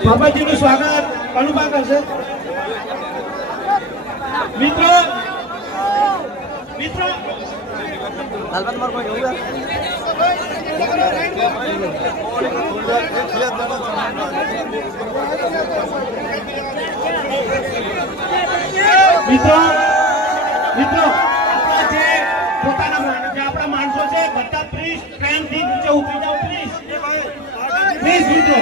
બાબાજીનું સ્વાગત કનુભા કરશે મિત્રો મિત્રો મિત્રો મિત્રો આપણા જે પોતાના માણસો જે આપણા માણસો છે બધા પ્લીઝ ટ્રેનથી નીચે ઉતરી જાઓ પ્લીઝ પ્લીઝ મિત્રો.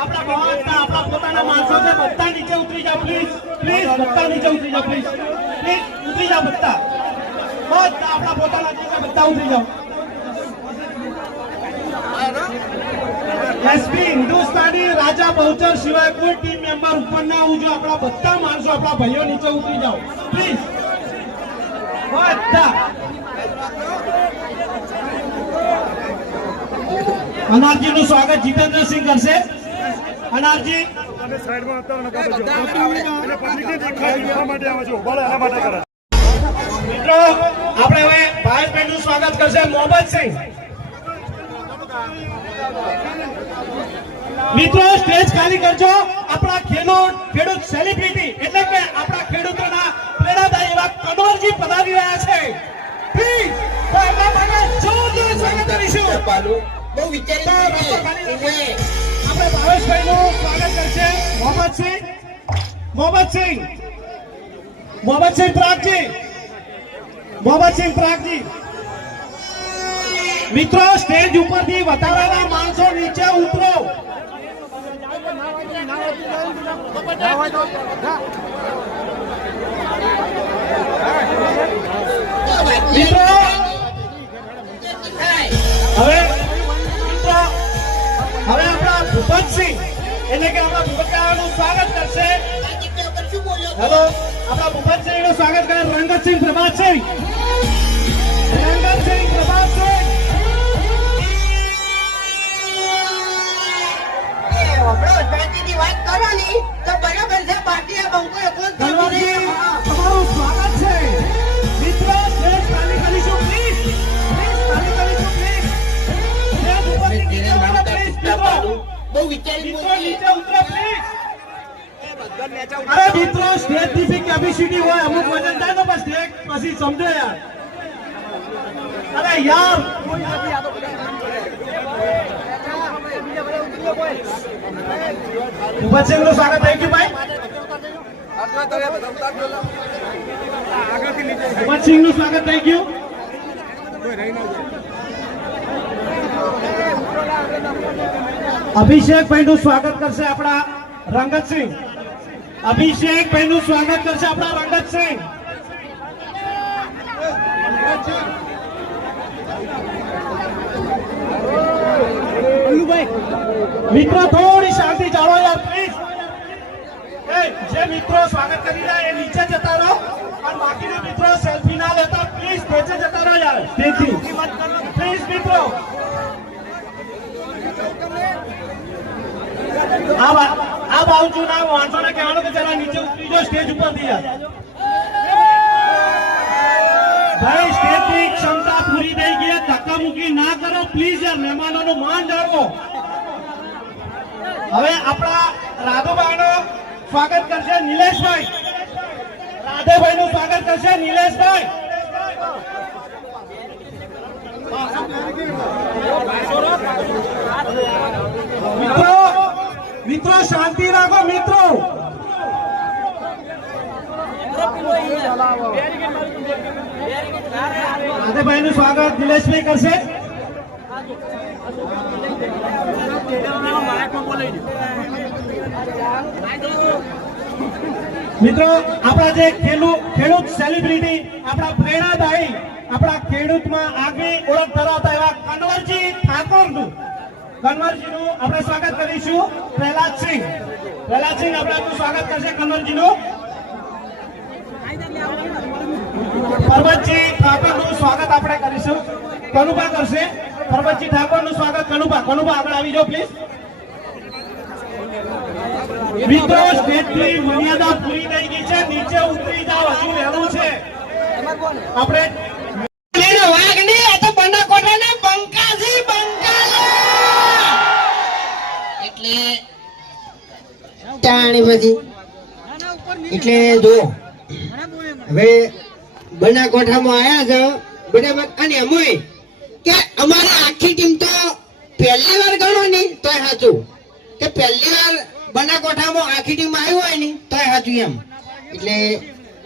આપણા ભવાનના આપણા પોતાના માણસો છે, બધા નીચે ઉતરી જાઓ પ્લીઝ પ્લીઝ બધા નીચે ઉતરી જાઓ પ્લીઝ પ્લીઝ ઉતરી જાઓ બધા. બધા આપણા પોતાના છે, બધા ઉતરી જાઓ. એસપી હિન્દુસ્તાની રાજા બહુચર સિવાય કોઈ ટીમ મેમ્બર ઉપર ના આવું જો આપણા બધા માણસો, આપણા ભાઈઓ નીચે ઉતરી જાઓ. પ્લીઝ બધા. અનારજી નું સ્વાગત જીતેન્દ્રસિંહ કરશે. અનારજી. મિત્રો આપણે હવે ભાવેશભાઈ નું સ્વાગત કરશે મોહમ્મદસિંહ મિત્રો સ્ટેજ ખાલી કરજો. આપણા ખેડૂત ખેડૂત સેલિબ્રિટી એટલે કે આપણા ખેડૂતોના પ્રેરણાદાયી એવા કનોરજી પધારી રહ્યા છે. પ્લીઝ તો એમના માટે જોરદાર સ્વાગત કરીશું. બહુ વિચારી આપણે ભાવેશભાઈ નું સ્વાગત કરશે. મોહમ્મદસિંહ મોહમ્મદસિંહ મોહમ્મદસિંહ પ્રાગજી. મોહમ્મદસિંહ પ્રાગજી. મિત્રો સ્ટેજ ઉપરથી વધારાના માણસો નીચે ઉતરો. મિત્રો એટલે કે આપણા ભૂપતનું સ્વાગત કરશે. હેલો આપણા ભૂપતસિંહનું સ્વાગત કરે રંગતસિંહ પ્રભાતસિંહ. અરે મિત્રો સ્ટેજ કેપેસિટી હોય અમુક વજન થાય તો બસ સ્ટેજ પછી સમજો યાર. અરે યાર! ભૂપતસિંહનું સ્વાગત થઈ ગયું ભાઈ. સિંહનું સ્વાગત થઈ ગયું અભિષેકભાઈ નું સ્વાગત કરશે આપણા રંગતસિંહ અભિષેકભાઈ નું સ્વાગત કરશે આપણા રંગતસિંહ મિત્રો થોડી શાંતિ જાળવો યાર પ્લીઝ એ જે મિત્રો સ્વાગત કરી રહ્યા એ નીચે જતા રહો અને બાકીના મિત્રો સેલ્ફી ના લેતા પ્લીઝ નીચે જતા રહો યાર સ્ટેજથી પ્લીઝ મિત્રો આ આ બાજુના ભાઈ સ્ટેજની સ્વાગત કરશે નિલેશભાઈ. રાધેભાઈ નું સ્વાગત કરશે નિલેશભાઈ. મિત્રો મિત્રો, શાંતિ રાખો, મિત્રો. રાધેભાઈ નું સ્વાગત દિલેશભાઈ કરશે. મિત્રો, આપણા જે ખેડૂત સેલિબ્રિટી આપણા પ્રેરણાદાયી, આપણા ખેડૂતમાં આગવી ઓળખ ધરાવતા એવા કનવરજી ઠાકોરનું. કનવરજીનું આપણે સ્વાગત કરીશું. પ્રહલાદસિંહ પ્રહલાદસિંહ આપણે આપનું સ્વાગત કરશે કનવરજીનું. પરબતજી ઠાકોરનું સ્વાગત આપણે કરીશું. કનુભા કરશે. પરબતજી ઠાકોરનું સ્વાગત કનુભા. કનુભા આગળ આવી જાઓ પ્લીઝ મિત્રો સ્ટેટની મર્યાદા પૂરી થઈ ગઈ છે. નીચે ઉતરી જાઓ. હજુ વહેલું છે. આપણે વાઘ નહીં, આ તો બનાસકાંઠાના બંકા છે, બંકા છે. પછી. એટલે જો, હવે બનાસકાંઠામાં આયા છો, બરાબર, અને અમુય કે અમારા આખી ટીમ તો પહેલી વાર ગણો ને તો સાચું. કે પહેલી વાર બનાસકાંઠામાં આખી ટીમ આવ્યું હોય ને તો સાચું એમ. એટલે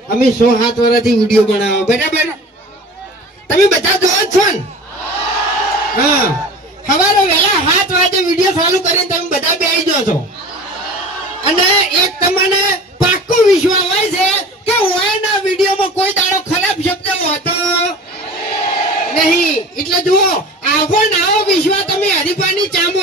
અમે સો સાત વર્ષથી વીડિયો બનાવો બરાબર? તમે બધા જોવો છો ને? હા. સવારે વહેલા સાત વાગે વીડિયો ચાલુ કરીને તમે બધા બેસી જાઓ છો. અને એક તમને પાક્કો વિશ્વાસ હોય છે કે ઓયના વિડીયોમાં કોઈ દાડો ખરાબ શબ્દ હોતો? નહીં. એટલે જુઓ, આવો નાવો વિશ્વાસ તમે હરીફાની ચામો